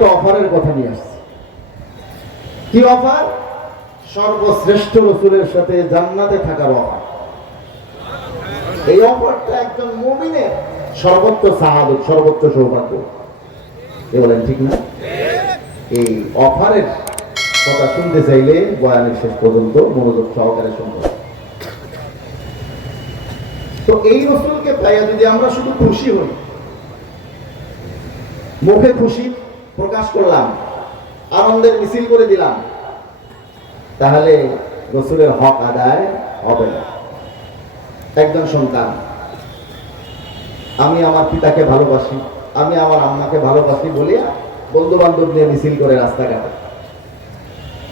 একটা অফারের কথা নিয়ে আসছি। কি অফার? সর্বশ্রেষ্ঠ রসুলের সাথে জান্নাতে থাকার অফার। এই অফারটা একজন সর্বোচ্চ সাহাদত সর্বোচ্চ সৌভাগ্য। এ বলেন ঠিক না? এই অফারের কথা শুনতে চাইলে বয়ানের শেষ পর্যন্ত মনোযোগ সহকারে তো এই রসুলকে পাইয়া যদি আমরা শুধু খুশি হই, মুখে খুশি প্রকাশ করলাম, আনন্দের মিছিল করে দিলাম, তাহলে রসুলের হক আদায় হবে না। একজন সন্তান, আমি আমার পিতাকে ভালোবাসি, আমি আমার আম্মাকে ভালোবাসি বলিয়া বন্ধু বান্ধব নিয়ে মিছিল করে রাস্তাঘাটে।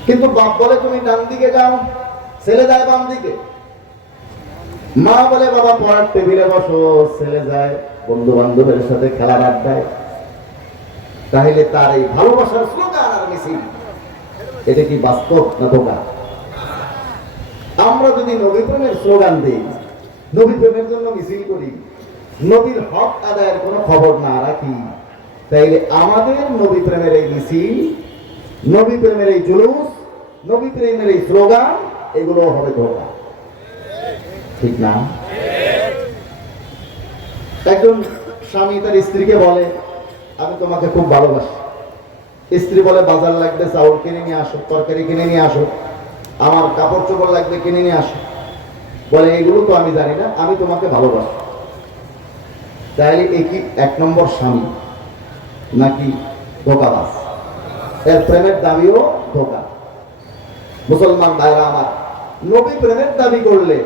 কিন্তু বাপ বলে, তুমি ডান দিকে যাও, ছেলে যায় বাম দিকে। মা বলে, বাবা পড়ার টেবিলে বসো, ছেলে যায় বন্ধু বান্ধবের সাথে খেলার আড্ডায়। তাহলে তার এই ভালোবাসার স্লোগান আর মিছিল এটা কি বাস্তব না ধোকা আমরা যদি নবী প্রেমের স্লোগান দিই, নবী প্রেমের জন্য মিছিল করি, নবীর হক আদায়ের কোনো খবর না রাখি, তাইলে আমাদের নবী প্রেমের এই মিছিল, নবী প্রেমের এই জুলুস, নবী প্রেমের এই স্লোগান এগুলো হবে ধোকা। ঠিক না? একজন স্বামী তার স্ত্রীকে বলে আমি তোমাকে খুব ভালোবাসি। স্ত্রী বলে বাজার লাগবে, চাউল কিনে নিয়ে আসো, তরকারি কিনে নিয়ে আসো, আমার কাপড় চোপড় লাগবে কিনে নিয়ে আসো। বলে, এগুলো তো আমি জানি না, আমি তোমাকে ভালোবাসি। তাহলে এ কি এক নম্বর স্বামী? নাকি ধোকাবাস এর প্রেমের দাবিও ধোকা। মুসলমান ভাইরা আমার, নবী প্রেমের দাবি করলে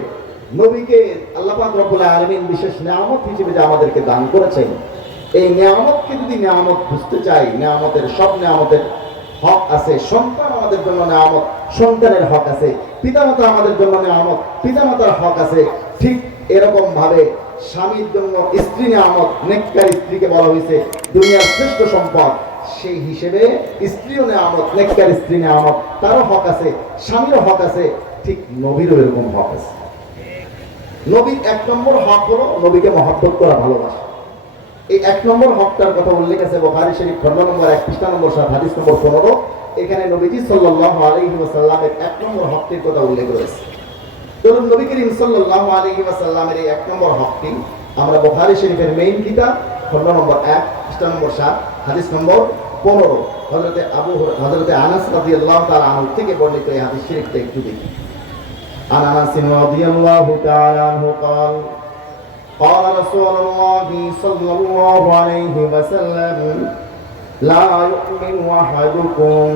নবীকে আল্লাহ রব্বুল আলামিন বিশেষ নিয়ামত হিসেবে যে আমাদেরকে দান করেছেন এই নিয়ামতকে যদি নিয়ামত বুঝতে চাই, নিয়ামতের সব নিয়ামতের হক আছে, সন্তান আমাদের জন্য নিয়ামত, সন্তানের হক আছে, পিতামাতা আমাদের জন্য নিয়ামত, পিতামাতার হক আছে, ঠিক এরকম ভাবে স্বামীর জন্য স্ত্রী নিয়ামত, নেককার স্ত্রীকে বলা হয়েছে, দুনিয়ার শ্রেষ্ঠ সম্পদ, সেই হিসেবে স্ত্রীও নেয়ামত, নেককার স্ত্রী নেয়ামত, তারও হক আছে, স্বামীরও হক আছে, ঠিক নবীরও এরকম হক আছে। নবীর এক নম্বর হক হলো নবীকে মহব্বত করা, ভালোবাসা। এই এক নম্বর হকটার কথা উল্লেখ আছে বোখারি শরীফ খন্ড নম্বর এক খ্রিস্টা নম্বর সাত, হাদিস নম্বর পনেরো। এখানে নবীজি সাল্লাহ আলহি ওসাল্লামের এক নম্বর হকটির কথা উল্লেখ রয়েছে। ধরুন, নবী করিম সাল্লাহ আলহি ওসাল্লামের এই এক নম্বর হকটি আমরা বোখারি শরীফের মেইন কিতাব খন্ড নম্বর এক খ্রিস্টা নম্বর সাত, হাদিস নম্বর পনেরো। হজরতে আবু হজরতে আনাস রাজি আল্লাহ তালা আহ থেকে বর্ণিত এই হাদিস শরীফটা একটু দেখি। আনাসিন রাজি আল্লাহ তালা আহ قال قال رسول الله صلى الله عليه وسلم لا يؤمن احدكم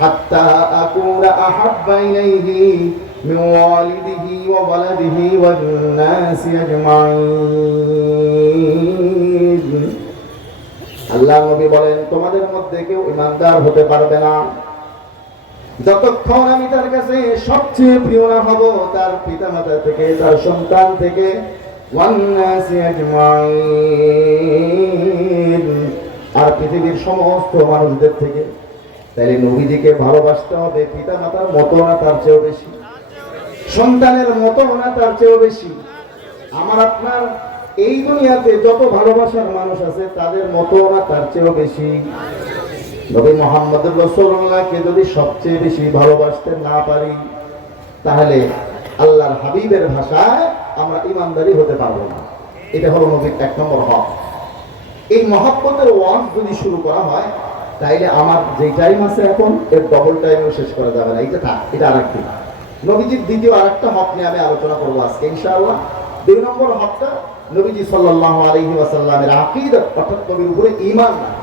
حتى اكون احب اليه من والده وولده والناس اجمعين আল্লাহ নবী বলেন তোমাদের মধ্যে কেউ ইমানদার হতে পারবে না যতক্ষণ আমি তার কাছে সবচেয়ে প্রিয় না হব, তার পিতা মাতা থেকে, তার সন্তান থেকে আর পৃথিবীর সমস্ত মানুষদের থেকে তাহলে নবীজিকে ভালোবাসতে হবে পিতা মাতার মতো না, তার চেয়েও বেশি। সন্তানের মতো না, তার চেয়েও বেশি। আমার আপনার এই দুনিয়াতে যত ভালোবাসার মানুষ আছে, তাদের মতো না, তার চেয়েও বেশি। নবী মোহাম্মদ রসুল্লাহকে যদি সবচেয়ে বেশি ভালোবাসতে না পারি, তাহলে আল্লাহর হাবিবের ভাষায় আমরা ইমানদারি হতে পারব না। এটা হলো নবীর এক নম্বর হক। এই মহাব্বতের ওয়াজ যদি শুরু করা হয়, তাইলে আমার যে টাইম আছে এখন, এর ডবল টাইমও শেষ করা যাবে না। এটা থাক, এটা আর একটি নবীজির দ্বিতীয় আরেকটা হক নিয়ে আমি আলোচনা করব আজকে, ইনশাআল্লাহ। দুই নম্বর হকটা নবীজি আলাইহি ওয়াসাল্লামের আকীদা, অর্থাৎ নবীর উপরে ঈমান। রাখা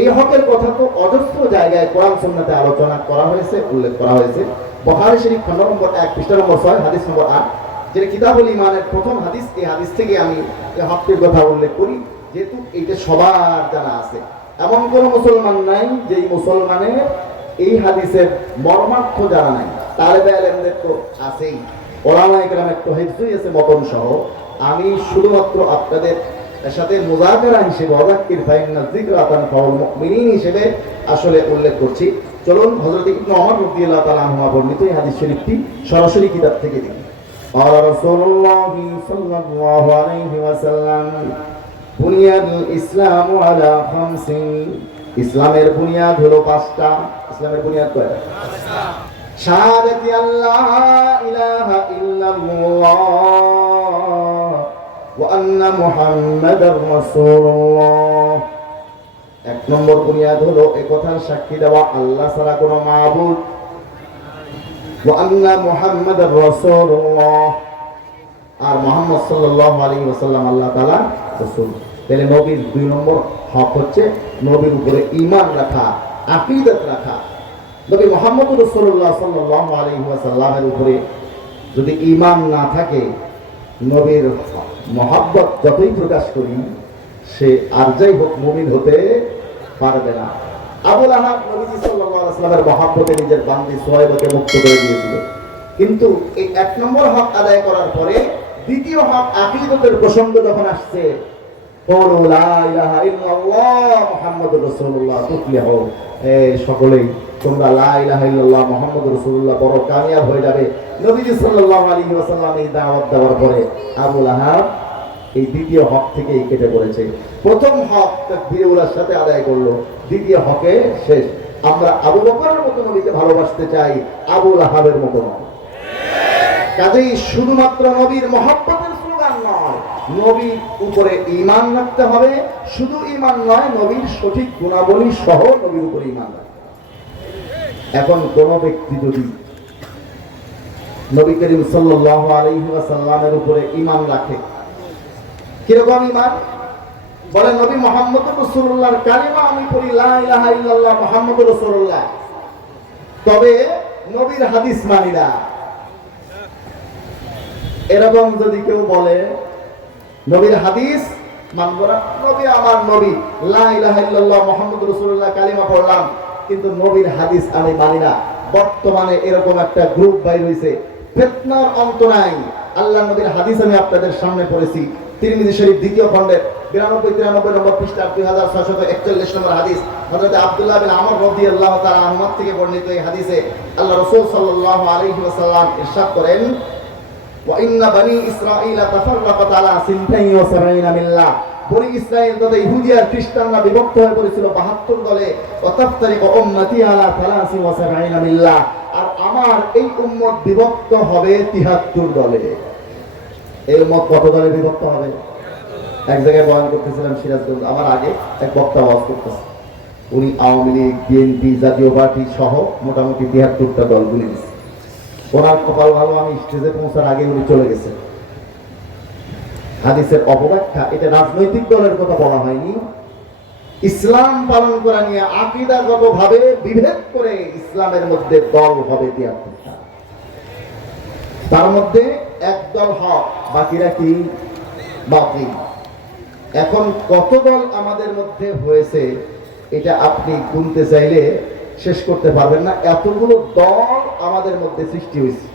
এই হকের কথা তো অজস্র জায়গায় কোরআন সুন্নাতে আলোচনা করা হয়েছে, উল্লেখ করা হয়েছে। বখারি শরীফ খন্ড নম্বর এক, পৃষ্ঠা নম্বর ছয়, হাদিস নম্বর আট, যেটা কিতাবুল ইমানের প্রথম হাদিস। এই হাদিস থেকে আমি এই হকটির কথা উল্লেখ করি, যেহেতু এইটা সবার জানা আছে। এমন কোন মুসলমান নাই যেই মুসলমানের এই হাদিসের মর্মার্থ জানা নাই। তালেবে আলেমদের তো আছেই। ওলামা একরামের তো হেফজুই আছে মতন সহ আমি শুধুমাত্র আপনাদের সাথে মুজাকারা হিসেবে অজাক্কির ফাইন্না যিকরা আতান ফাউল মুমিনিন হিসেবে আসলে উল্লেখ করছি চলুন হযরত ইবনে ওমর রাদিয়াল্লাহু তাআলা আনহু বর্ণিত এই হাদিস শরীফটি সরাসরি কিতাব থেকে দেখি قال رسول الله صلى الله عليه وسلم বুনিয়াদ ইসলাম আলা খামসিন ইসলামের বুনিয়াদ হলো পাঁচটা ইসলামের বুনিয়াদ কয়টা শাহাদাতি আল্লাহ ইলাহা ইল্লাল্লাহ ওয়া আন্না মুহাম্মাদার রাসূলুল্লাহ এক নম্বর বুনিয়াদ হলো এ কথার সাক্ষী দেওয়া, আল্লাহ ছাড়া কোনো মাবুদ। ওয়া আন্না মুহাম্মাদার রাসূলুল্লাহ আর মোহাম্মদ সাল্লাল্লাহু আলাইহি ওয়াসাল্লাম, আল্লাহ তাআলা রাসূল। তাহলে নবীর দুই নম্বর হক হচ্ছে নবীর উপরে ঈমান রাখা, আকীদত রাখা। নবী মোহাম্মদ রাসূলুল্লাহ সাল্লাল্লাহু আলাইহি ওয়াসাল্লামের উপরে যদি ঈমান না থাকে নবীর মহাব্বত যতই প্রকাশ করি, সে আর যাই হোক মুমিন হতে পারবে না। আবুল আহাব নবীজি সাল্লামের মহাব্বতে নিজের বান্দি সোহাইবকে মুক্ত করে দিয়েছিল। কিন্তু এই এক নম্বর হক আদায় করার পরে দ্বিতীয় হক আকিদতের প্রসঙ্গ যখন আসছে সকলেই তোমরা লা ইলাহা ইল্লাল্লাহ মুহাম্মদ রাসূলুল্লাহ বড় কামিয়াব হয়ে যাবে। নবীজি সাল্লাল্লাহু আলাইহি ওয়াসাল্লাম এই দাওয়াত দেওয়ার পরে আবু লাহাব এই দ্বিতীয় হক থেকেই কেটে পড়েছে। প্রথম হক তাকবীরুল্লাহর সাথে আদায় করল। দ্বিতীয় হকে শেষ। আমরা আবু বকরের মতো নবীকে ভালোবাসতে চাই, আবু লাহাবের মতো নয়। কাজেই শুধুমাত্র নবীর মহাব্বতের স্লোগান নয়, নবীর উপরে ইমান রাখতে হবে। শুধু ইমান নয়, নবীর সঠিক গুণাবলী সহ নবীর উপরে ইমান রাখতে। এখন কোন ব্যক্তি যদি নবী করিম সাল্লাল্লাহু আলাইহি উপরে ঈমান রাখে, কীরকম ঈমান? বলে নবী মোহাম্মদ রাসূলুল্লাহর কালিমা আমি পড়ি, লা ইলাহা ইল্লাল্লাহ মুহাম্মদুর তবে নবীর হাদিস মানি না। এরকম যদি কেউ বলে, নবীর হাদিস মানব না, নবী আমার নবী, লা ইলাহা ইল্লাল্লাহ মুহাম্মদুর কালিমা পড়লাম। কিন্তু নবীর হাদিস আমি মানি না বর্তমানে এরকম একটা গ্রুপ বাইর হইছে ফিতনার অন্ত নাই আল্লাহ নবীর হাদিস আমি আপনাদের সামনে পড়েছি তিরমিজি শরীফ দ্বিতীয় খণ্ডের বিরানব্বই তিরানব্বই নম্বর পৃষ্ঠা দুই হাজার ছয়শত একচল্লিশ নম্বর হাদিস হজরত আব্দুল্লাহ বিন আমর রবি আল্লাহ তালা আহমদ থেকে বর্ণিত এই হাদিসে আল্লাহ রসুল সাল্লাহ আলহি ওসাল্লাম ইরশাদ করেন وإن بني إسرائيل تفرقت على سنتين وسبعين ملة বিভক্ত বাহাত্তর দলে। অতাফতারিক হবে 73 দলে। এই উম্মত কত দলে বিভক্ত হবে? এক জায়গায় বয়ান করতেছিলাম সিরাজগঞ্জ। আমার আগে এক বক্তা আওয়াজ করতেছে। উনি আওয়ামী লীগ, বিএনপি জাতীয় পার্টি সহ মোটামুটি তিয়াত্তরটা দলগুলি দিচ্ছে ওনার কপাল ভালো, আমি স্টেজে পৌঁছার আগে উনি চলে গেছেন। হাদিসের অপব্যাখ্যা, এটা রাজনৈতিক দলের কথা বলা হয়নি। ইসলাম পালন করা নিয়ে আকিদাগত ভাবে বিভেদ করে ইসলামের মধ্যে দল হবে তার মধ্যে একদল হক, বাকিরা কি? বাতিল। এখন কত দল আমাদের মধ্যে হয়েছে, এটা আপনি গুনতে চাইলে শেষ করতে পারবেন না। এতগুলো দল আমাদের মধ্যে সৃষ্টি হয়েছে।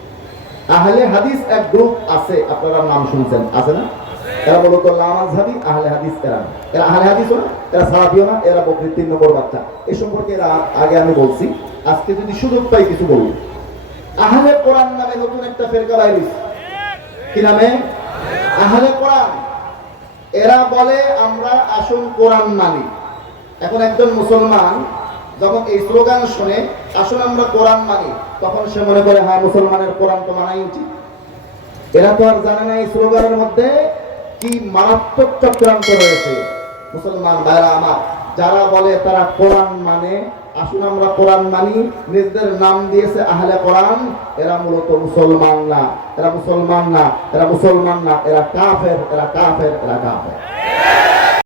আহলে হাদিস এক গ্রুপ আছে, আপনারা নাম শুনছেন, আছে না? এরা মূলত লামাজহাবি আহলে হাদিস এরা। এরা আহলে হাদিস না, এরা সাহাবিও না, এরা বকরির তিন নম্বর বাচ্চা। সম্পর্কে এরা আগে আমি বলছি, আজকে যদি সুযোগ পাই কিছু আহলে কোরআন নামে নতুন একটা ফেরকা বাইর হইছে। কি নামে? আহলে কোরআন। এরা বলে, আমরা আসুন কোরআন মানি। এখন একজন মুসলমান যখন এই স্লোগান শুনে আসুন আমরা কোরআন মানি, তখন সে মনে করে হ্যাঁ মুসলমানের কোরআন তো মানাই উচিত। এরা তো আর জানে না এই স্লোগানের মধ্যে কি মারাত্মক চক্রান্ত রয়েছে? মুসলমান ভাইরা আমার, যারা বলে তারা কোরআন মানে আসুন আমরা কোরআন মানি, নিজেদের নাম দিয়েছে আহলে কোরআন, এরা মূলত মুসলমান না, এরা মুসলমান না, এরা মুসলমান না, এরা কাফের এরা কাফের এরা কাফের।